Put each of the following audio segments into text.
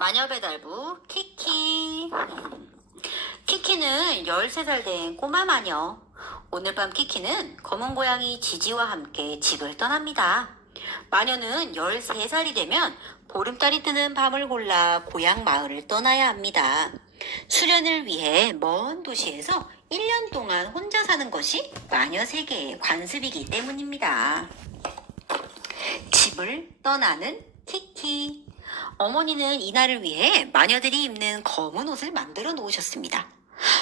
마녀배달부 키키. 키키는 13살 된 꼬마 마녀. 오늘 밤 키키는 검은 고양이 지지와 함께 집을 떠납니다. 마녀는 13살이 되면 보름달이 뜨는 밤을 골라 고향 마을을 떠나야 합니다. 수련을 위해 먼 도시에서 1년 동안 혼자 사는 것이 마녀 세계의 관습이기 때문입니다. 집을 떠나는 키키. 어머니는 이날을 위해 마녀들이 입는 검은 옷을 만들어 놓으셨습니다.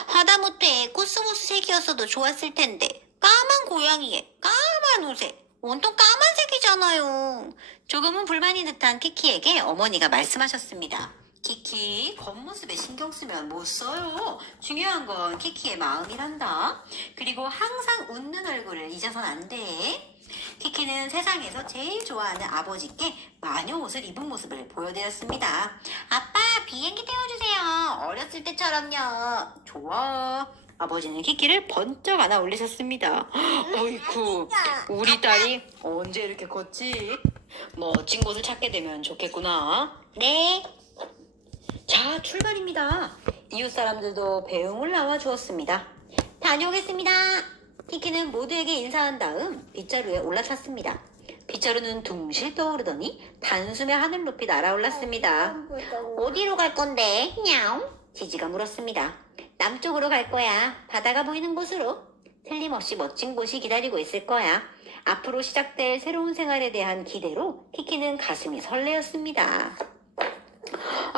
하다못해 코스모스 색이었어도 좋았을 텐데 까만 고양이에 까만 옷에 온통 까만색이잖아요. 조금은 불만이 듯한 키키에게 어머니가 말씀하셨습니다. 키키, 겉모습에 신경 쓰면 못 써요. 중요한 건 키키의 마음이란다. 그리고 항상 웃는 얼굴을 잊어선 안 돼. 키키는 세상에서 제일 좋아하는 아버지께 마녀 옷을 입은 모습을 보여드렸습니다. 아빠, 비행기 태워주세요. 어렸을 때처럼요. 좋아. 아버지는 키키를 번쩍 안아 올리셨습니다. 어이쿠, 우리 딸이 언제 이렇게 컸지? 멋진 곳을 찾게 되면 좋겠구나. 네. 자, 출발입니다. 이웃 사람들도 배웅을 나와주었습니다. 다녀오겠습니다. 키키는 모두에게 인사한 다음 빗자루에 올라탔습니다. 빗자루는 둥실 떠오르더니 단숨에 하늘 높이 날아올랐습니다. 어디로 갈 건데? 냐옹? 지지가 물었습니다. 남쪽으로 갈 거야. 바다가 보이는 곳으로. 틀림없이 멋진 곳이 기다리고 있을 거야. 앞으로 시작될 새로운 생활에 대한 기대로 키키는 가슴이 설레었습니다.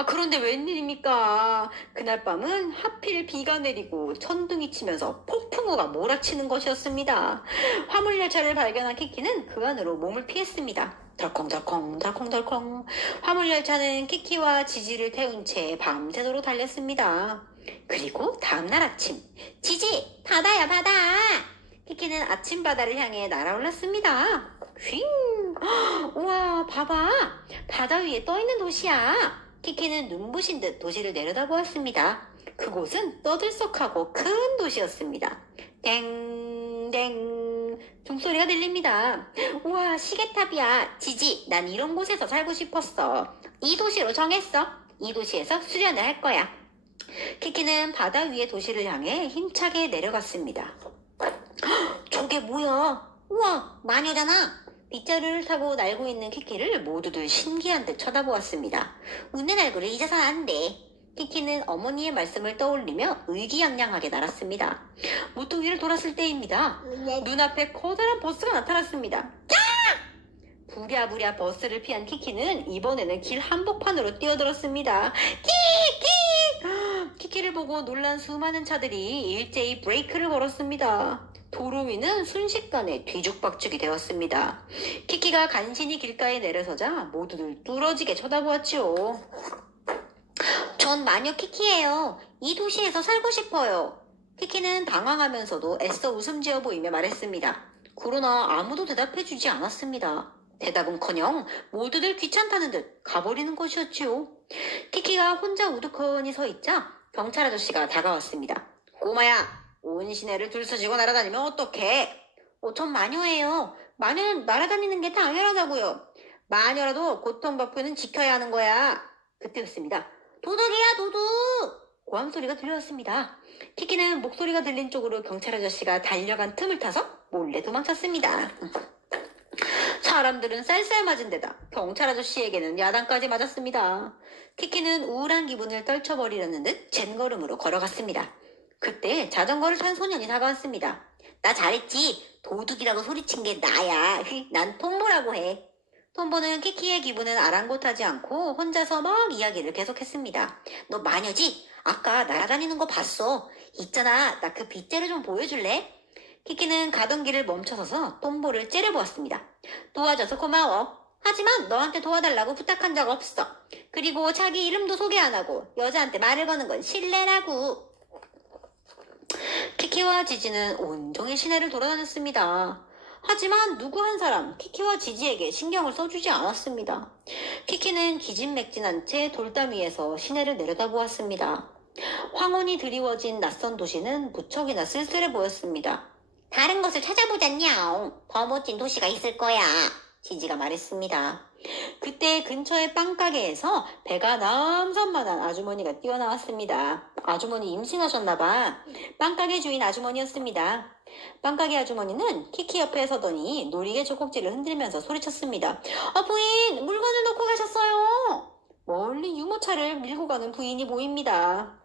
그런데 웬일입니까? 그날 밤은 하필 비가 내리고 천둥이 치면서 폭풍우가 몰아치는 것이었습니다. 화물열차를 발견한 키키는 그 안으로 몸을 피했습니다. 덜컹덜컹 덜컹덜컹. 화물열차는 키키와 지지를 태운 채 밤새도록 달렸습니다. 그리고 다음날 아침, 지지, 바다야 바다. 키키는 아침 바다를 향해 날아올랐습니다. 휘! 우와, 봐봐. 바다 위에 떠있는 도시야. 키키는 눈부신 듯 도시를 내려다보았습니다. 그곳은 떠들썩하고 큰 도시였습니다. 땡땡 종소리가 들립니다. 우와, 시계탑이야. 지지, 난 이런 곳에서 살고 싶었어. 이 도시로 정했어. 이 도시에서 수련을 할 거야. 키키는 바다 위의 도시를 향해 힘차게 내려갔습니다. 저게 뭐야? 우와, 마녀잖아. 빗자루를 타고 날고 있는 키키를 모두들 신기한 듯 쳐다보았습니다. 웃는 얼굴을 잊어서는 안 돼. 키키는 어머니의 말씀을 떠올리며 의기양양하게 날았습니다. 모토 위를 돌았을 때입니다. 눈앞에 커다란 버스가 나타났습니다. 부랴부랴 버스를 피한 키키는 이번에는 길 한복판으로 뛰어들었습니다. 키키! 키키를 보고 놀란 수많은 차들이 일제히 브레이크를 걸었습니다. 도로 위는 순식간에 뒤죽박죽이 되었습니다. 키키가 간신히 길가에 내려서자 모두들 뚫어지게 쳐다보았지요. 전 마녀 키키예요. 이 도시에서 살고 싶어요. 키키는 당황하면서도 애써 웃음 지어 보이며 말했습니다. 그러나 아무도 대답해주지 않았습니다. 대답은커녕 모두들 귀찮다는 듯 가버리는 것이었지요. 키키가 혼자 우두커니 서 있자 경찰 아저씨가 다가왔습니다. 꼬마야, 온 시내를 들쑤시고 날아다니면 어떡해? 전 마녀예요. 마녀는 날아다니는 게 당연하다고요. 마녀라도 고통받고는 지켜야 하는 거야. 그때였습니다. 도둑이야, 도둑! 고함 소리가 들려왔습니다. 키키는 목소리가 들린 쪽으로 경찰 아저씨가 달려간 틈을 타서 몰래 도망쳤습니다. 사람들은 쌀쌀 맞은 데다 경찰 아저씨에게는 야단까지 맞았습니다. 키키는 우울한 기분을 떨쳐버리려는 듯 젠걸음으로 걸어갔습니다. 그때 자전거를 탄 소년이 다가왔습니다. 나 잘했지? 도둑이라고 소리친 게 나야. 난 톰보라고 해. 톰보는 키키의 기분은 아랑곳하지 않고 혼자서 막 이야기를 계속했습니다. 너 마녀지? 아까 날아다니는 거 봤어. 있잖아, 나 그 빗대를 좀 보여줄래? 키키는 가던 길을 멈춰서서 톰보를 째려보았습니다. 도와줘서 고마워. 하지만 너한테 도와달라고 부탁한 적 없어. 그리고 자기 이름도 소개 안 하고 여자한테 말을 거는 건 실례라고. 키키와 지지는 온종일 시내를 돌아다녔습니다. 하지만 누구 한 사람 키키와 지지에게 신경을 써주지 않았습니다. 키키는 기진맥진한 채 돌담 위에서 시내를 내려다보았습니다. 황혼이 드리워진 낯선 도시는 무척이나 쓸쓸해 보였습니다. 다른 것을 찾아보잖냐. 더 멋진 도시가 있을 거야. 지지가 말했습니다. 그때 근처의 빵가게에서 배가 남산만한 아주머니가 뛰어나왔습니다. 아주머니 임신하셨나봐. 빵가게 주인 아주머니였습니다. 빵가게 아주머니는 키키 옆에 서더니 놀이개 젖꼭지를 흔들면서 소리쳤습니다. 부인, 물건을 놓고 가셨어요. 멀리 유모차를 밀고 가는 부인이 보입니다.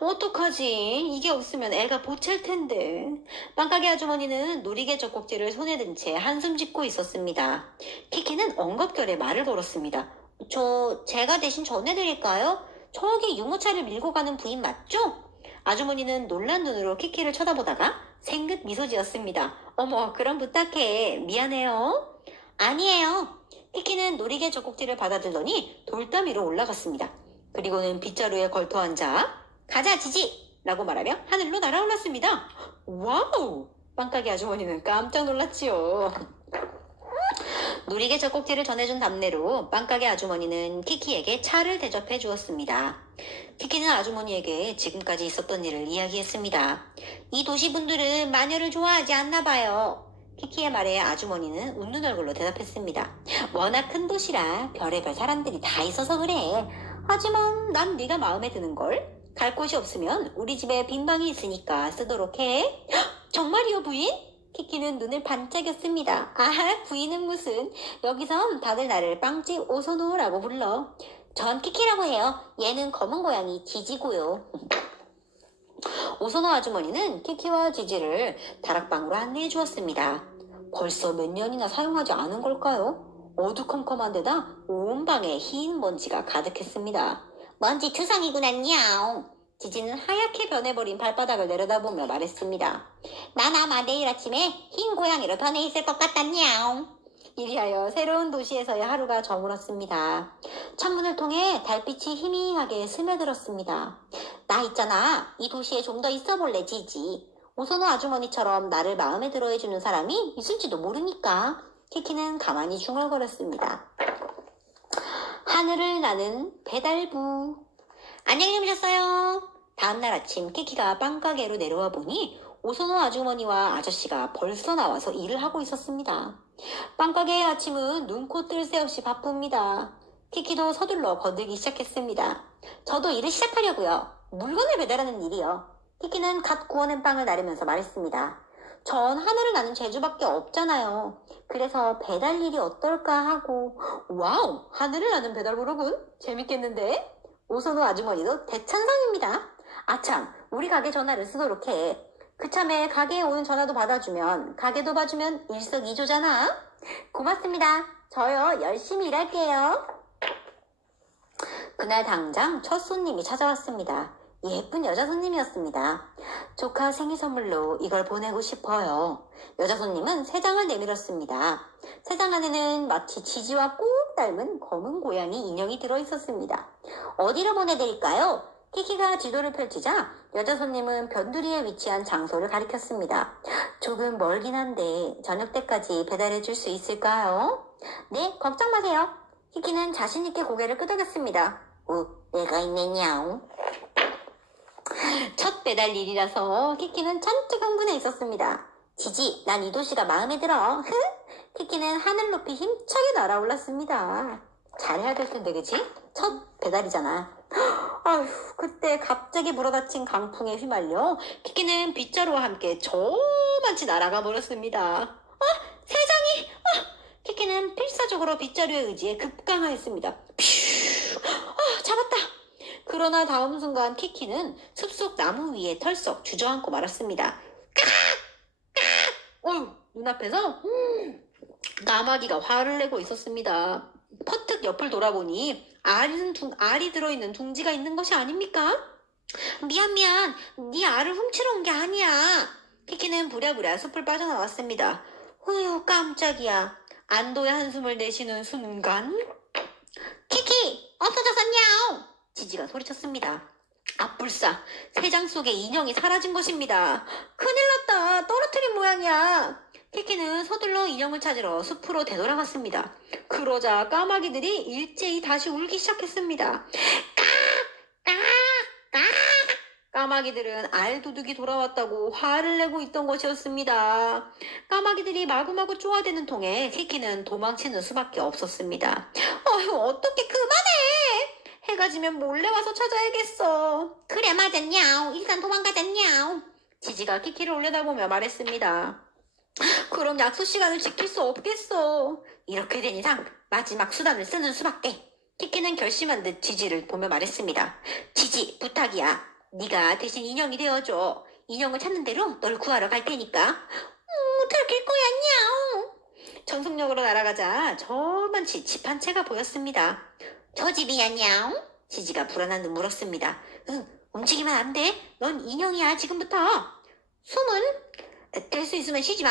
어떡하지? 이게 없으면 애가 보챌 텐데. 빵가게 아주머니는 놀이개 젖꼭지를 손에 든 채 한숨 짓고 있었습니다. 키키는 엉겁결에 말을 걸었습니다. 제가 대신 전해드릴까요? 저기 유모차를 밀고 가는 부인 맞죠? 아주머니는 놀란 눈으로 키키를 쳐다보다가 생긋 미소 지었습니다. 어머, 그럼 부탁해. 미안해요. 아니에요. 키키는 놀이개 젖꼭지를 받아들더니 돌담 위로 올라갔습니다. 그리고는 빗자루에 걸터 앉아 가자 지지! 라고 말하며 하늘로 날아올랐습니다. 와우! 빵가게 아주머니는 깜짝 놀랐지요. 놀이개 젖꼭지를 전해준 답례로 빵가게 아주머니는 키키에게 차를 대접해 주었습니다. 키키는 아주머니에게 지금까지 있었던 일을 이야기했습니다. 이 도시분들은 마녀를 좋아하지 않나 봐요. 키키의 말에 아주머니는 웃는 얼굴로 대답했습니다. 워낙 큰 도시라 별의별 사람들이 다 있어서 그래. 하지만 난 네가 마음에 드는걸? 갈 곳이 없으면 우리 집에 빈 방이 있으니까 쓰도록 해. 정말이요, 부인? 키키는 눈을 반짝였습니다. 부인은 무슨. 여기선 다들 나를 빵집 오소노라고 불러. 전 키키라고 해요. 얘는 검은 고양이 지지고요. 오소노 아주머니는 키키와 지지를 다락방으로 안내해 주었습니다. 벌써 몇 년이나 사용하지 않은 걸까요? 어두컴컴한 데다 온 방에 흰 먼지가 가득했습니다. 먼지 투성이구나, 냐옹. 지지는 하얗게 변해버린 발바닥을 내려다보며 말했습니다. 난 아마 내일 아침에 흰 고양이로 변해 있을 것 같다, 냐옹. 이리하여 새로운 도시에서의 하루가 저물었습니다. 창문을 통해 달빛이 희미하게 스며들었습니다. 나 있잖아. 이 도시에 좀 더 있어볼래, 지지. 오소노 아주머니처럼 나를 마음에 들어해주는 사람이 있을지도 모르니까. 키키는 가만히 중얼거렸습니다. 하늘을 나는 배달부. 안녕히 주무셨어요. 다음날 아침 키키가 빵가게로 내려와 보니 오소노 아주머니와 아저씨가 벌써 나와서 일을 하고 있었습니다. 빵가게의 아침은 눈코 뜰 새 없이 바쁩니다. 키키도 서둘러 거들기 시작했습니다. 저도 일을 시작하려고요. 물건을 배달하는 일이요. 키키는 갓 구워낸 빵을 나르면서 말했습니다. 전 하늘을 나는 재주밖에 없잖아요. 그래서 배달 일이 어떨까 하고. 와우, 하늘을 나는 배달부로군. 재밌겠는데? 오소노 아주머니도 대찬성입니다. 아참, 우리 가게 전화를 쓰도록 해. 그참에 가게에 오는 전화도 받아주면 가게도 봐주면 일석이조잖아. 고맙습니다. 저요 열심히 일할게요. 그날 당장 첫 손님이 찾아왔습니다. 예쁜 여자 손님이었습니다. 조카 생일 선물로 이걸 보내고 싶어요. 여자 손님은 세 장을 내밀었습니다. 세 장 안에는 마치 지지와 꼭 닮은 검은 고양이 인형이 들어있었습니다. 어디로 보내드릴까요? 키키가 지도를 펼치자 여자 손님은 변두리에 위치한 장소를 가리켰습니다. 조금 멀긴 한데 저녁 때까지 배달해 줄 수 있을까요? 네, 걱정 마세요. 키키는 자신있게 고개를 끄덕였습니다. 내가 있네냐옹. 첫 배달 일이라서 키키는 천뜩 흥분해 있었습니다. 지지, 난 이 도시가 마음에 들어. 키키는 하늘 높이 힘차게 날아올랐습니다. 잘해야 될 텐데, 그치? 첫 배달이잖아. 아휴, 그때 갑자기 불어닥친 강풍에 휘말려 키키는 빗자루와 함께 저만치 날아가 버렸습니다. 세상이! 키키는 필사적으로 빗자루의 의지에 급강하였습니다. 퓨! 잡았다! 그러나 다음 순간 키키는 숲속 나무 위에 털썩 주저앉고 말았습니다. 눈앞에서 까마귀가 화를 내고 있었습니다. 퍼뜩 옆을 돌아보니 알이 들어있는 둥지가 있는 것이 아닙니까? 미안. 네 알을 훔치러 온 게 아니야. 키키는 부랴부랴 숲을 빠져나왔습니다. 후유, 깜짝이야. 안도의 한숨을 내쉬는 순간 키키! 없어졌었냐옹! 지지가 소리쳤습니다. 불싸! 세 장 속에 인형이 사라진 것입니다. 큰일 났다. 떨어뜨린 모양이야. 키키는 서둘러 인형을 찾으러 숲으로 되돌아갔습니다. 그러자 까마귀들이 일제히 다시 울기 시작했습니다. 까마귀들은 알도둑이 돌아왔다고 화를 내고 있던 것이었습니다. 까마귀들이 마구마구 쪼아대는 통에 키키는 도망치는 수밖에 없었습니다. 어휴, 어떻게 그만해! 해가 지면 몰래 와서 찾아야겠어. 그래, 맞았냐. 일단 도망가자냐. 지지가 키키를 올려다보며 말했습니다. 그럼 약속 시간을 지킬 수 없겠어. 이렇게 된 이상 마지막 수단을 쓰는 수밖에. 키키는 결심한 듯 지지를 보며 말했습니다. 지지, 부탁이야. 네가 대신 인형이 되어줘. 인형을 찾는 대로 널 구하러 갈 테니까. 들킬 거야, 냐옹. 전속력으로 날아가자 저만치 집 한 채가 보였습니다. 저 집이야, 냐옹? 지지가 불안한 듯 물었습니다. 응, 움직이면 안 돼. 넌 인형이야, 지금부터. 숨은? 될 수 있으면 쉬지 마.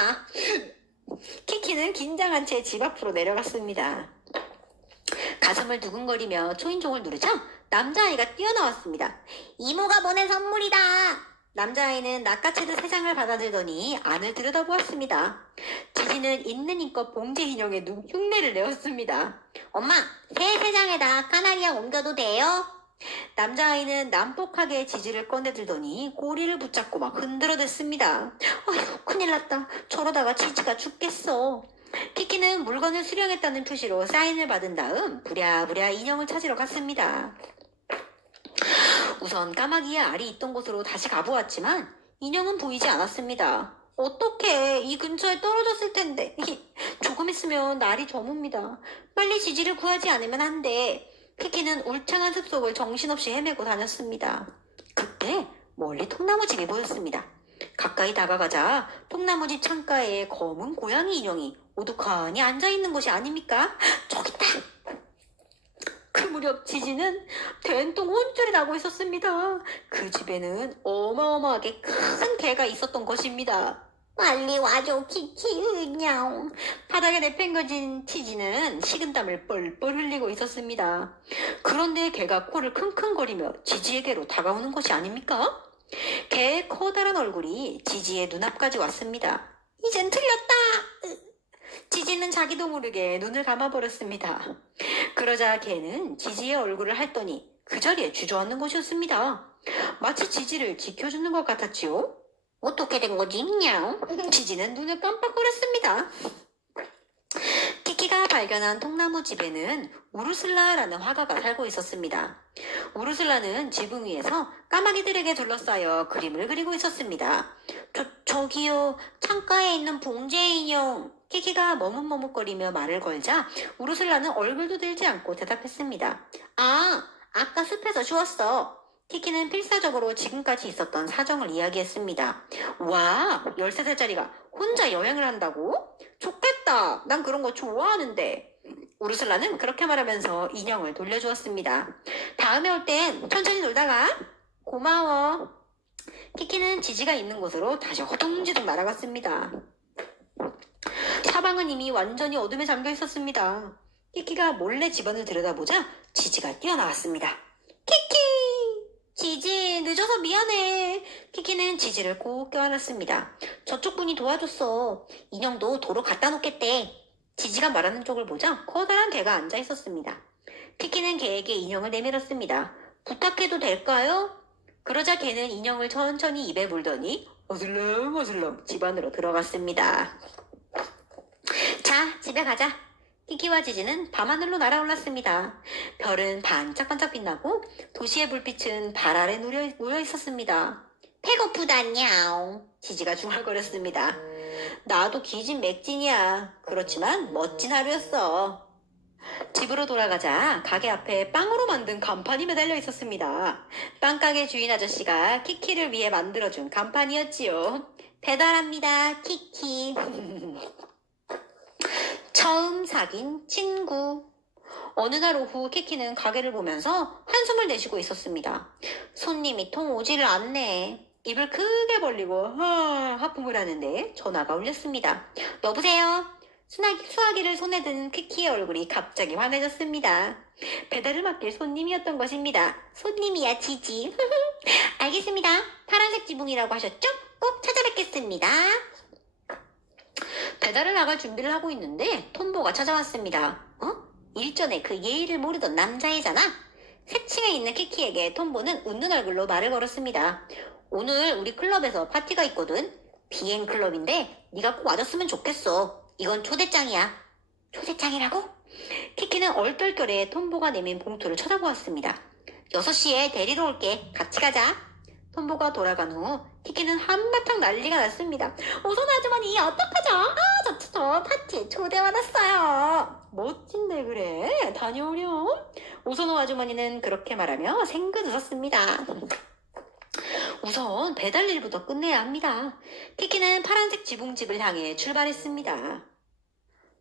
키키는 긴장한 채 집 앞으로 내려갔습니다. 가슴을 두근거리며 초인종을 누르자 남자아이가 뛰어나왔습니다. 이모가 보낸 선물이다. 남자아이는 낚아채듯 세상을 받아들더니 안을 들여다보았습니다. 지지는 있는 힘껏 봉제 인형에 흉내를 내었습니다. 엄마, 새 세상에다 까나리랑 옮겨도 돼요? 남자아이는 난폭하게 지지를 꺼내들더니 꼬리를 붙잡고 막 흔들어댔습니다. 아휴, 큰일 났다. 저러다가 지지가 죽겠어. 키키는 물건을 수령했다는 표시로 사인을 받은 다음 부랴부랴 인형을 찾으러 갔습니다. 우선 까마귀의 알이 있던 곳으로 다시 가보았지만 인형은 보이지 않았습니다. 어떡해, 이 근처에 떨어졌을 텐데. 조금 있으면 날이 저뭅니다. 빨리 지지를 구하지 않으면 안 돼. 키키는 울창한 숲속을 정신없이 헤매고 다녔습니다. 그때 멀리 통나무집이 보였습니다. 가까이 다가가자 통나무집 창가에 검은 고양이 인형이 오독하니 앉아있는 곳이 아닙니까? 저기 있다! 그 무렵 지지는 된통 혼쭐이 나고 있었습니다. 그 집에는 어마어마하게 큰 개가 있었던 것입니다. 빨리 와줘, 키키, 으냐옹. 바닥에 내팽겨진 지지는 식은땀을 뻘뻘 흘리고 있었습니다. 그런데 개가 코를 킁킁거리며 지지에게로 다가오는 것이 아닙니까? 개의 커다란 얼굴이 지지의 눈앞까지 왔습니다. 이젠 틀렸다! 지지는 자기도 모르게 눈을 감아버렸습니다. 그러자 개는 지지의 얼굴을 핥더니 그 자리에 주저앉는 것이었습니다. 마치 지지를 지켜주는 것 같았지요? 어떻게 된 거지, 냥? 지지는 눈을 깜빡거렸습니다. 키키가 발견한 통나무 집에는 우르슬라라는 화가가 살고 있었습니다. 우르슬라는 지붕 위에서 까마귀들에게 둘러싸여 그림을 그리고 있었습니다. 저기요, 창가에 있는 봉제 인형. 키키가 머뭇머뭇거리며 말을 걸자 우르슬라는 얼굴도 들지 않고 대답했습니다. 아, 아까 숲에서 주웠어. 키키는 필사적으로 지금까지 있었던 사정을 이야기했습니다. 와, 13살짜리가 혼자 여행을 한다고? 좋겠다. 난 그런 거 좋아하는데. 우르슬라는 그렇게 말하면서 인형을 돌려주었습니다. 다음에 올 땐 천천히 놀다가. 고마워. 키키는 지지가 있는 곳으로 다시 허둥지둥 날아갔습니다. 사방은 이미 완전히 어둠에 잠겨 있었습니다. 키키가 몰래 집안을 들여다보자 지지가 뛰어나왔습니다. 키키! 지지, 늦어서 미안해. 키키는 지지를 꼭 껴안았습니다. 저쪽 분이 도와줬어. 인형도 도로 갖다 놓겠대. 지지가 말하는 쪽을 보자 커다란 개가 앉아 있었습니다. 키키는 개에게 인형을 내밀었습니다. 부탁해도 될까요? 그러자 개는 인형을 천천히 입에 물더니 어슬렁어슬렁 집 안으로 들어갔습니다. 자, 집에 가자. 키키와 지지는 밤하늘로 날아올랐습니다. 별은 반짝반짝 빛나고 도시의 불빛은 발 아래 놓여 있었습니다. 배고프다, 냐옹. 지지가 중얼거렸습니다. 나도 기진 맥진이야. 그렇지만 멋진 하루였어. 집으로 돌아가자 가게 앞에 빵으로 만든 간판이 매달려 있었습니다. 빵가게 주인 아저씨가 키키를 위해 만들어준 간판이었지요. 배달합니다, 키키. 처음 사귄 친구. 어느 날 오후 키키는 가게를 보면서 한숨을 내쉬고 있었습니다. 손님이 통 오지를 않네. 입을 크게 벌리고 하품을 하는데 전화가 울렸습니다. 여보세요? 수화기를 손에 든 키키의 얼굴이 갑자기 환해졌습니다. 배달을 맡길 손님이었던 것입니다. 손님이야, 지지. 알겠습니다. 파란색 지붕이라고 하셨죠? 꼭 찾아뵙겠습니다. 배달을 나갈 준비를 하고 있는데 톰보가 찾아왔습니다. 일전에 그 예의를 모르던 남자애잖아. 새층에 있는 키키에게 톰보는 웃는 얼굴로 말을 걸었습니다. 오늘 우리 클럽에서 파티가 있거든. 비행 클럽인데 네가 꼭 와줬으면 좋겠어. 이건 초대장이야. 초대장이라고? 키키는 얼떨결에 톰보가 내민 봉투를 쳐다보았습니다. 6시에 데리러 올게. 같이 가자. 톰보가 돌아간 후 키키는 한바탕 난리가 났습니다. 오손 아주머니 어떡하죠? 저 파티에 초대받았어요. 멋진데 그래? 다녀오렴. 오선호 아주머니는 그렇게 말하며 생긋 웃었습니다. 우선 배달 일부터 끝내야 합니다. 키키는 파란색 지붕집을 향해 출발했습니다.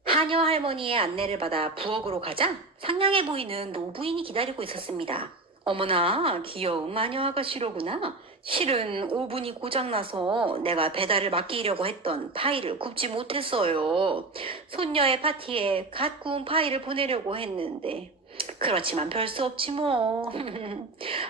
하녀 할머니의 안내를 받아 부엌으로 가자 상냥해 보이는 노부인이 기다리고 있었습니다. 어머나, 귀여운 마녀 아가씨로구나. 실은 오븐이 고장나서 내가 배달을 맡기려고 했던 파이를 굽지 못했어요. 손녀의 파티에 갓 구운 파이를 보내려고 했는데 그렇지만 별 수 없지 뭐.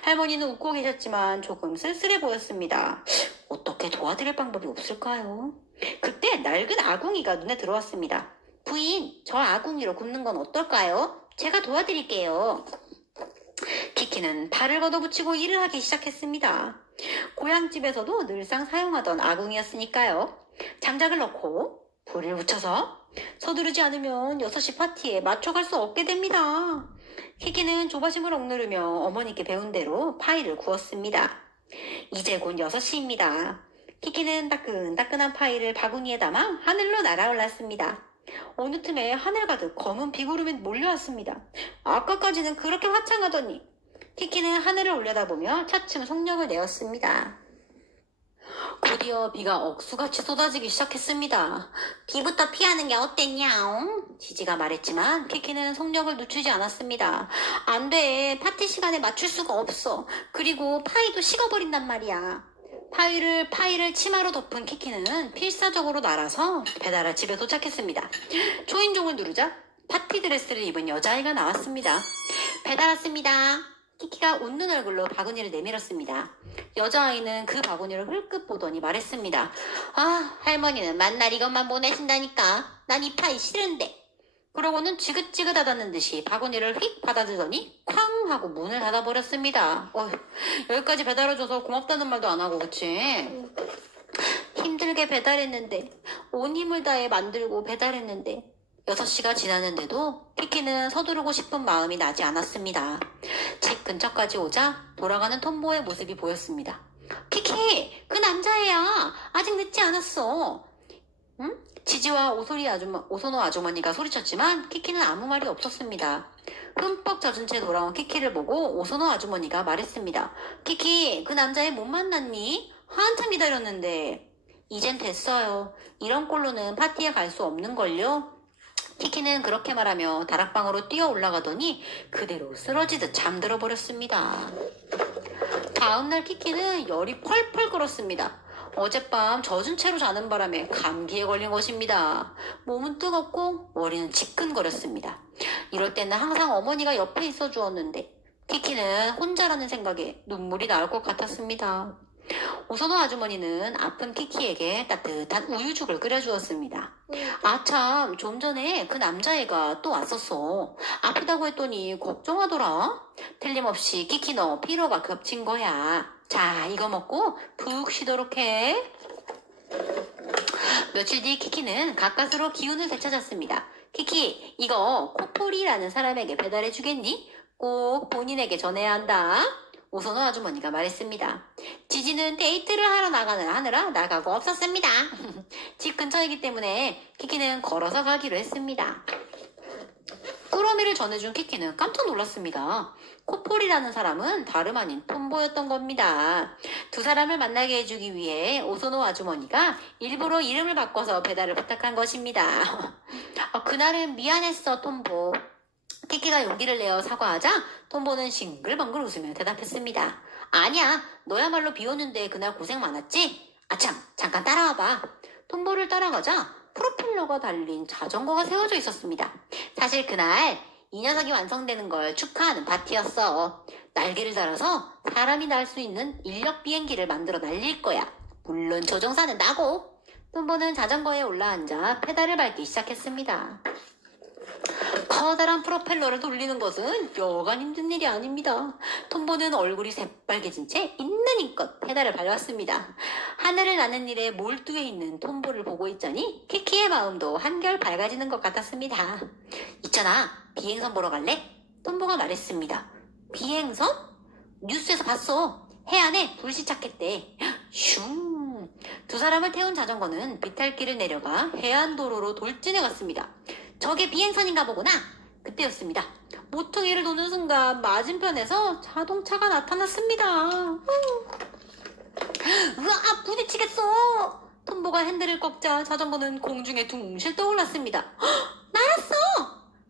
할머니는 웃고 계셨지만 조금 쓸쓸해 보였습니다. 어떻게 도와드릴 방법이 없을까요? 그때 낡은 아궁이가 눈에 들어왔습니다. 부인, 저 아궁이로 굽는 건 어떨까요? 제가 도와드릴게요. 키키는 발을 걷어붙이고 일을 하기 시작했습니다. 고향집에서도 늘상 사용하던 아궁이였으니까요. 장작을 넣고 불을 붙여서 서두르지 않으면 6시 파티에 맞춰갈 수 없게 됩니다. 키키는 조바심을 억누르며 어머니께 배운 대로 파이를 구웠습니다. 이제 곧 6시입니다. 키키는 따끈따끈한 파이를 바구니에 담아 하늘로 날아올랐습니다. 어느 틈에 하늘 가득 검은 비구름이 몰려왔습니다. 아까까지는 그렇게 화창하더니 키키는 하늘을 올려다보며 차츰 속력을 내었습니다. 곧이어 비가 억수같이 쏟아지기 시작했습니다. 비부터 피하는 게 어땠냐옹? 지지가 말했지만 키키는 속력을 늦추지 않았습니다. 안 돼. 파티 시간에 맞출 수가 없어. 그리고 파이도 식어버린단 말이야. 파이를 치마로 덮은 키키는 필사적으로 날아서 배달할 집에 도착했습니다. 초인종을 누르자 파티 드레스를 입은 여자아이가 나왔습니다. 배달 왔습니다. 키키가 웃는 얼굴로 바구니를 내밀었습니다. 여자아이는 그 바구니를 흘끗 보더니 말했습니다. 아, 할머니는 만날 이것만 보내신다니까. 난 이 파이 싫은데. 그러고는 지긋지긋하다는 듯이 바구니를 휙 받아들더니 쾅 하고 문을 닫아버렸습니다. 여기까지 배달해줘서 고맙다는 말도 안 하고 그치? 힘들게 배달했는데 온 힘을 다해 만들고 배달했는데 6시가 지났는데도 키키는 서두르고 싶은 마음이 나지 않았습니다. 집 근처까지 오자 돌아가는 톰보의 모습이 보였습니다. 키키, 그 남자애야. 아직 늦지 않았어. 응? 지지와 오소노 아주머니가 소리쳤지만 키키는 아무 말이 없었습니다. 흠뻑 젖은 채 돌아온 키키를 보고 오소노 아주머니가 말했습니다. 키키, 그 남자애 못 만났니? 한참 기다렸는데. 이젠 됐어요. 이런 꼴로는 파티에 갈 수 없는걸요? 키키는 그렇게 말하며 다락방으로 뛰어 올라가더니 그대로 쓰러지듯 잠들어 버렸습니다. 다음날 키키는 열이 펄펄 끓었습니다. 어젯밤 젖은 채로 자는 바람에 감기에 걸린 것입니다. 몸은 뜨겁고 머리는 지끈거렸습니다. 이럴 때는 항상 어머니가 옆에 있어 주었는데 키키는 혼자라는 생각에 눈물이 나올 것 같았습니다. 오선호 아주머니는 아픈 키키에게 따뜻한 우유죽을 끓여주었습니다. 아 참, 좀 전에 그 남자애가 또 왔었어. 아프다고 했더니 걱정하더라. 틀림없이 키키 너 피로가 겹친 거야. 자, 이거 먹고 푹 쉬도록 해. 며칠 뒤 키키는 가까스로 기운을 되찾았습니다. 키키, 이거 코폴이라는 사람에게 배달해 주겠니? 꼭 본인에게 전해야 한다. 오선호 아주머니가 말했습니다. 지지는 데이트를 하느라 나가고 없었습니다. 집 근처이기 때문에 키키는 걸어서 가기로 했습니다. 꾸러미를 전해준 키키는 깜짝 놀랐습니다. 코폴이라는 사람은 다름 아닌 톰보였던 겁니다. 두 사람을 만나게 해주기 위해 오소노 아주머니가 일부러 이름을 바꿔서 배달을 부탁한 것입니다. 그날은 미안했어, 톰보. 키키가 용기를 내어 사과하자 톰보는 싱글벙글 웃으며 대답했습니다. 아니야, 너야말로 비 오는데 그날 고생 많았지? 아참, 잠깐 따라와봐. 톰보를 따라가자 프로펠러가 달린 자전거가 세워져 있었습니다. 사실 그날 이 녀석이 완성되는 걸 축하하는 파티였어. 날개를 달아서 사람이 날 수 있는 인력 비행기를 만들어 날릴 거야. 물론 조종사는 나고. 톰보는 자전거에 올라앉아 페달을 밟기 시작했습니다. 커다란 프로펠러를 돌리는 것은 여간 힘든 일이 아닙니다. 톰보는 얼굴이 새빨개진 채 있는 힘껏 페달을 밟았습니다. 하늘을 나는 일에 몰두해 있는 톰보를 보고 있자니 키키의 마음도 한결 밝아지는 것 같았습니다. 있잖아, 비행선 보러 갈래? 톰보가 말했습니다. 비행선? 뉴스에서 봤어. 해안에 불시착했대. 슝! 두 사람을 태운 자전거는 비탈길을 내려가 해안도로로 돌진해 갔습니다. 저게 비행선인가 보구나. 그때였습니다. 모퉁이를 도는 순간 맞은편에서 자동차가 나타났습니다. 으아, 부딪히겠어. 톰보가 핸들을 꺾자 자전거는 공중에 둥실 떠올랐습니다. 날았어.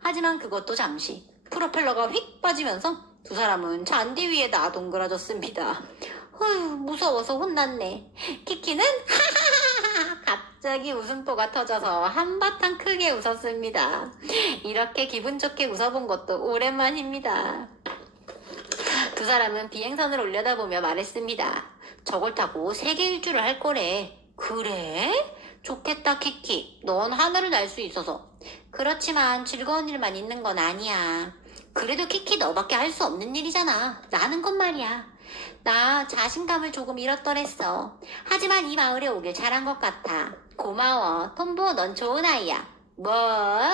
하지만 그것도 잠시. 프로펠러가 휙 빠지면서 두 사람은 잔디 위에 나동그라졌습니다. 무서워서 혼났네. 키키는 갑자기 웃음보가 터져서 한바탕 크게 웃었습니다. 이렇게 기분 좋게 웃어본 것도 오랜만입니다. 두 사람은 비행선을 올려다보며 말했습니다. 저걸 타고 세계 일주를 할 거래. 그래? 좋겠다, 키키. 넌 하늘을 날 수 있어서. 그렇지만 즐거운 일만 있는 건 아니야. 그래도 키키 너밖에 할 수 없는 일이잖아. 라는 건 말이야. 나 자신감을 조금 잃었더랬어. 하지만 이 마을에 오길 잘한 것 같아. 고마워. 톰보, 넌 좋은 아이야. 뭐?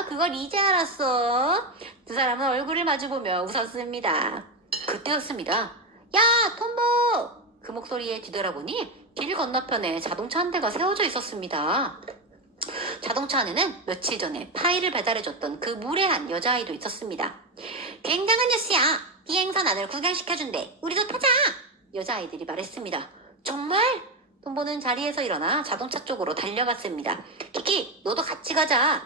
그걸 이제 알았어? 두 사람은 얼굴을 마주보며 웃었습니다. 그때였습니다. 야, 톰보! 그 목소리에 뒤돌아보니 길 건너편에 자동차 한 대가 세워져 있었습니다. 자동차 안에는 며칠 전에 파이를 배달해줬던 그 무례한 여자아이도 있었습니다. 굉장한 뉴스야. 비행선 안을 구경시켜준대. 우리도 타자. 여자아이들이 말했습니다. 정말? 톰보는 자리에서 일어나 자동차 쪽으로 달려갔습니다. 키키, 너도 같이 가자.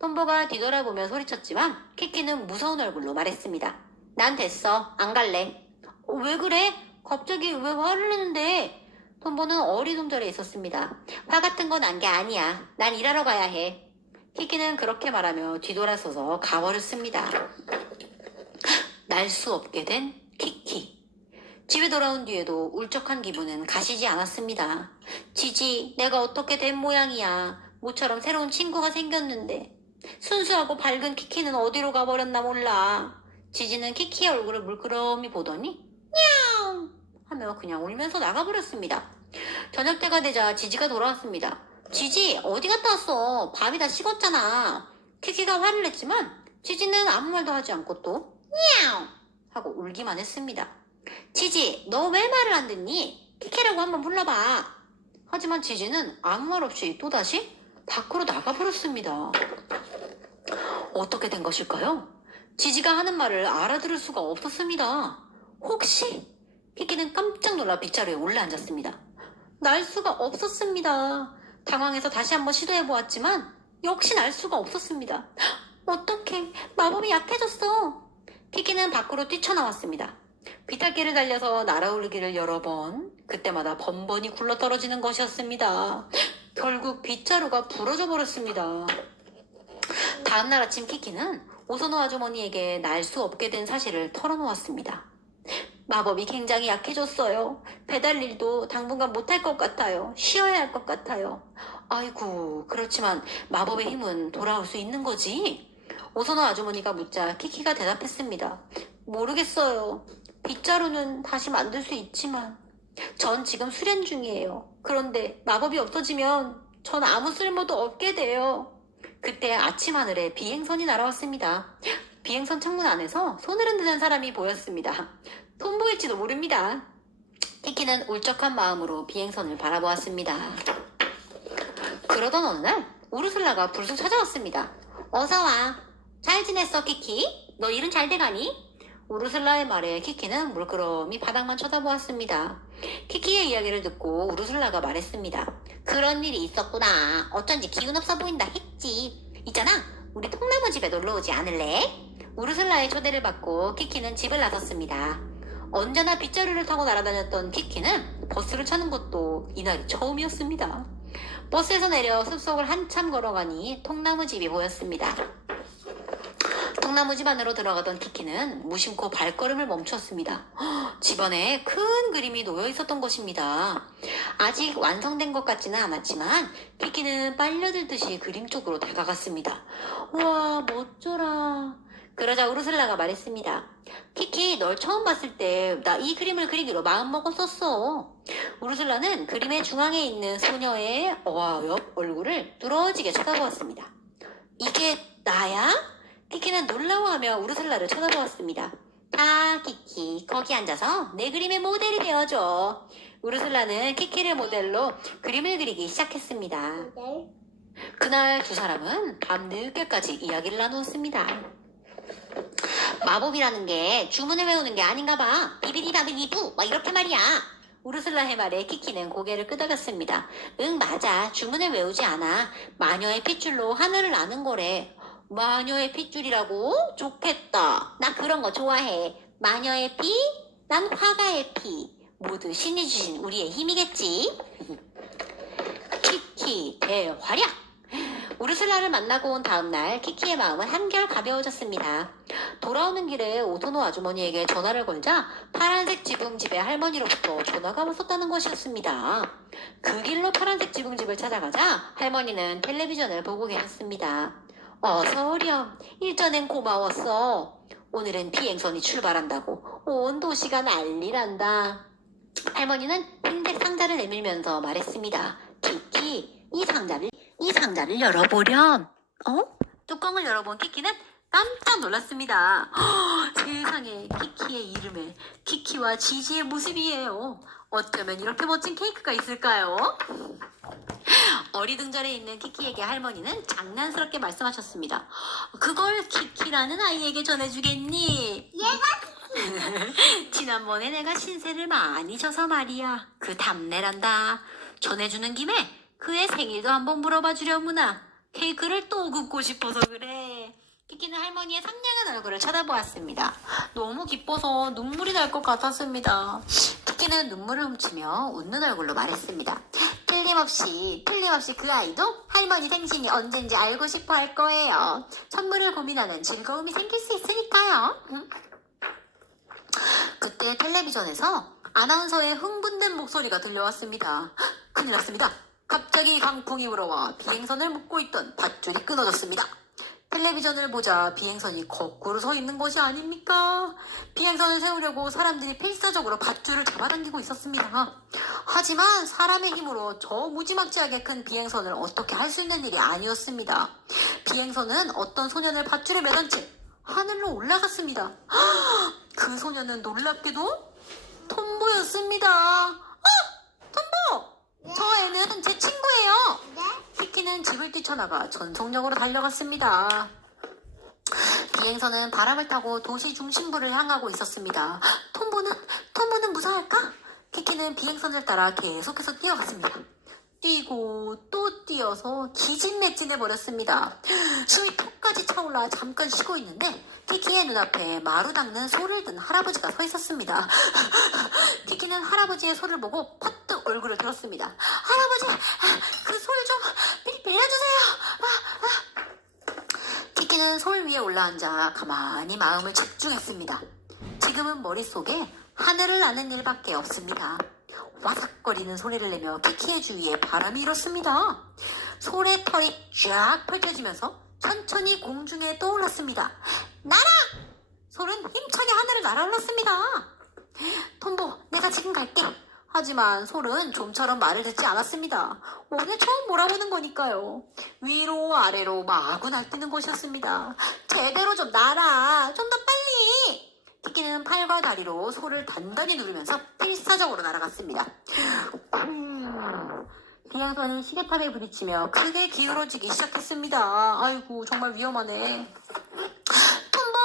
톰보가 뒤돌아보며 소리쳤지만 키키는 무서운 얼굴로 말했습니다. 난 됐어. 안 갈래. 왜 그래? 갑자기 왜 화를 내는데? 톰보는 어리둥절해 있었습니다. 화 같은 건 난 게 아니야. 난 일하러 가야 해. 키키는 그렇게 말하며 뒤돌아서서 가버렸습니다. 날 수 없게 된 키키. 집에 돌아온 뒤에도 울적한 기분은 가시지 않았습니다. 지지, 내가 어떻게 된 모양이야. 모처럼 새로운 친구가 생겼는데. 순수하고 밝은 키키는 어디로 가버렸나 몰라. 지지는 키키의 얼굴을 물끄러미 보더니 냐옹 하며 그냥 울면서 나가버렸습니다. 저녁때가 되자 지지가 돌아왔습니다. 지지, 어디 갔다 왔어? 밤이 다 식었잖아. 키키가 화를 냈지만 지지는 아무 말도 하지 않고 또 냐옹 하고 울기만 했습니다. 지지, 너 왜 말을 안 듣니? 키키라고 한번 불러봐. 하지만 지지는 아무 말 없이 또다시 밖으로 나가버렸습니다. 어떻게 된 것일까요? 지지가 하는 말을 알아들을 수가 없었습니다. 혹시? 키키는 깜짝 놀라 빗자루에 올라앉았습니다. 날 수가 없었습니다. 당황해서 다시 한번 시도해보았지만 역시 날 수가 없었습니다. 어떡해, 마법이 약해졌어. 키키는 밖으로 뛰쳐나왔습니다. 비탈길을 달려서 날아오르기를 여러 번, 그때마다 번번이 굴러떨어지는 것이었습니다. 결국 빗자루가 부러져 버렸습니다. 다음날 아침 키키는 오소노 아주머니에게 날 수 없게 된 사실을 털어놓았습니다. 마법이 굉장히 약해졌어요. 배달 일도 당분간 못할 것 같아요. 쉬어야 할 것 같아요. 아이고, 그렇지만 마법의 힘은 돌아올 수 있는 거지? 오소노 아주머니가 묻자 키키가 대답했습니다. 모르겠어요. 빗자루는 다시 만들 수 있지만 전 지금 수련 중이에요. 그런데 마법이 없어지면 전 아무 쓸모도 없게 돼요. 그때 아침 하늘에 비행선이 날아왔습니다. 비행선 창문 안에서 손을 흔드는 사람이 보였습니다. 톰보일지도 모릅니다. 키키는 울적한 마음으로 비행선을 바라보았습니다. 그러던 어느 날 우르슬라가 불쑥 찾아왔습니다. 어서와. 잘 지냈어, 키키? 너 일은 잘 돼가니? 우르슬라의 말에 키키는 물끄러미 바닥만 쳐다보았습니다. 키키의 이야기를 듣고 우르슬라가 말했습니다. 그런 일이 있었구나. 어쩐지 기운 없어 보인다 했지. 있잖아, 우리 통나무 집에 놀러 오지 않을래? 우르슬라의 초대를 받고 키키는 집을 나섰습니다. 언제나 빗자루를 타고 날아다녔던 키키는 버스를 타는 것도 이날이 처음이었습니다. 버스에서 내려 숲속을 한참 걸어가니 통나무 집이 보였습니다. 통나무 집 안으로 들어가던 키키는 무심코 발걸음을 멈추었습니다. 집안에 큰 그림이 놓여 있었던 것입니다. 아직 완성된 것 같지는 않았지만 키키는 빨려들듯이 그림 쪽으로 다가갔습니다. 우와, 멋져라. 그러자 우르슬라가 말했습니다. 키키, 널 처음 봤을 때 나 이 그림을 그리기로 마음먹었었어. 우르슬라는 그림의 중앙에 있는 소녀의 어여쁜 얼굴을 뚫어지게 쳐다보았습니다. 이게 나야? 키키는 놀라워하며 우르슬라를 쳐다보았습니다. 아, 키키, 거기 앉아서 내 그림의 모델이 되어줘. 우르슬라는 키키를 모델로 그림을 그리기 시작했습니다. 그날 두 사람은 밤늦게까지 이야기를 나누었습니다. 마법이라는 게 주문을 외우는 게 아닌가 봐. 비비디바비비부 막 이렇게 말이야. 우르슬라의 말에 키키는 고개를 끄덕였습니다. 응, 맞아. 주문을 외우지 않아. 마녀의 핏줄로 하늘을 나는 거래. 마녀의 핏줄이라고? 좋겠다. 나 그런 거 좋아해. 마녀의 피? 난 화가의 피. 모두 신이 주신 우리의 힘이겠지. 키키 대활약. 우르슬라를 만나고 온 다음날 키키의 마음은 한결 가벼워졌습니다. 돌아오는 길에 오토노 아주머니에게 전화를 걸자 파란색 지붕집의 할머니로부터 전화가 왔었다는 것이었습니다. 그 길로 파란색 지붕집을 찾아가자 할머니는 텔레비전을 보고 계셨습니다. 어서 오렴. 일전엔 고마웠어. 오늘은 비행선이 출발한다고 온 도시가 난리란다. 할머니는 흰색 상자를 내밀면서 말했습니다. 키키, 이 상자를 열어보렴. 뚜껑을 열어본 키키는 깜짝 놀랐습니다. 세상에, 키키의 이름에 키키와 지지의 모습이에요. 어쩌면 이렇게 멋진 케이크가 있을까요? 어리둥절해 있는 키키에게 할머니는 장난스럽게 말씀하셨습니다. 그걸 키키라는 아이에게 전해주겠니? 지난번에 내가 신세를 많이 져서 말이야. 그 답례란다. 전해주는 김에 그의 생일도 한번 물어봐 주려무나. 케이크를 또 굽고 싶어서 그래. 키키는 할머니의 상냥한 얼굴을 쳐다보았습니다. 너무 기뻐서 눈물이 날 것 같았습니다. 키키는 눈물을 훔치며 웃는 얼굴로 말했습니다. 틀림없이 그 아이도 할머니 생신이 언젠지 알고 싶어 할 거예요. 선물을 고민하는 즐거움이 생길 수 있으니까요. 그때 텔레비전에서 아나운서의 흥분된 목소리가 들려왔습니다. 큰일 났습니다. 갑자기 강풍이 불어와 비행선을 묶고 있던 밧줄이 끊어졌습니다. 텔레비전을 보자 비행선이 거꾸로 서 있는 것이 아닙니까? 비행선을 세우려고 사람들이 필사적으로 밧줄을 잡아당기고 있었습니다. 하지만 사람의 힘으로 저 무지막지하게 큰 비행선을 어떻게 할 수 있는 일이 아니었습니다. 비행선은 어떤 소년을 밧줄에 매단 채 하늘로 올라갔습니다. 그 소년은 놀랍게도 톰보였습니다. 톰보! 저 애는 제 친구예요. 키키는 집을 뛰쳐나가 전속력으로 달려갔습니다. 비행선은 바람을 타고 도시 중심부를 향하고 있었습니다. 톰보는 무사할까? 키키는 비행선을 따라 계속해서 뛰어갔습니다. 뛰고 또 뛰어서 기진맥진해 버렸습니다. 숨이 턱까지 차올라 잠깐 쉬고 있는데 키키의 눈앞에 마루 닦는 소를 든 할아버지가 서 있었습니다. 키키는 할아버지의 소를 보고 퍼뜩 얼굴을 들었습니다. 할아버지, 그 소를 좀 빌려주세요. 키키는 솔 위에 올라앉아 가만히 마음을 집중했습니다. 지금은 머릿속에 하늘을 나는 일밖에 없습니다. 와삭거리는 소리를 내며 키키의 주위에 바람이 일었습니다. 솔의 털이 쫙 펼쳐지면서 천천히 공중에 떠올랐습니다. 날아! 솔은 힘차게 하늘을 날아올랐습니다. 톰보, 내가 지금 갈게. 하지만 솔은 좀처럼 말을 듣지 않았습니다. 오늘 처음 몰아보는 거니까요. 위로 아래로 마구 날뛰는 것이었습니다. 제대로 좀 날아. 좀 더 빨리. 키키는 팔과 다리로 솔을 단단히 누르면서 필사적으로 날아갔습니다. 비행선은 시계탑에 부딪히며 크게 기울어지기 시작했습니다. 아이고, 정말 위험하네. 톰보!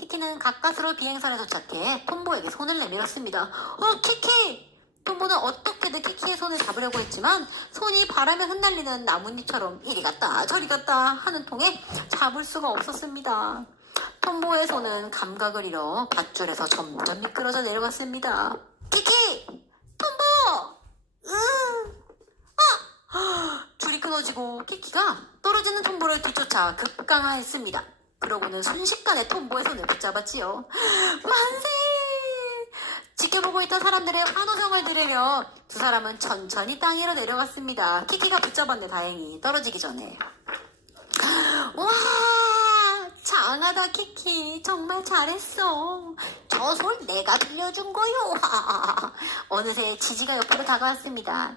키키는 가까스로 비행선에 도착해 톰보에게 손을 내밀었습니다. 키키! 톰보는 어떻게든 키키의 손을 잡으려고 했지만 손이 바람에 흩날리는 나뭇잎처럼 이리 갔다 저리 갔다 하는 통에 잡을 수가 없었습니다. 톰보의 손은 감각을 잃어 밧줄에서 점점 미끄러져 내려갔습니다. 키키! 톰보! 줄이 끊어지고 키키가 떨어지는 톰보를 뒤쫓아 급강하였습니다. 그러고는 순식간에 톰보의 손을 붙잡았지요. 만세! 지켜보고 있던 사람들의 환호성을 들으며 두 사람은 천천히 땅 위로 내려갔습니다. 키키가 붙잡았네, 다행히. 떨어지기 전에. 와, 장하다, 키키. 정말 잘했어. 저 손 내가 빌려준 거요. 어느새 지지가 옆으로 다가왔습니다.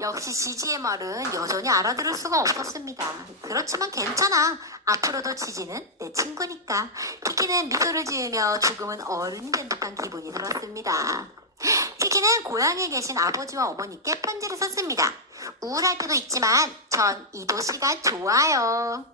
역시 지지의 말은 여전히 알아들을 수가 없었습니다. 그렇지만 괜찮아. 앞으로도 지지는 내 친구니까. 키키는 미소를 지으며 조금은 어른이 된 듯한 기분이 들었습니다. 키키는 고향에 계신 아버지와 어머니께 편지를 썼습니다. 우울할 때도 있지만 전 이 도시가 좋아요.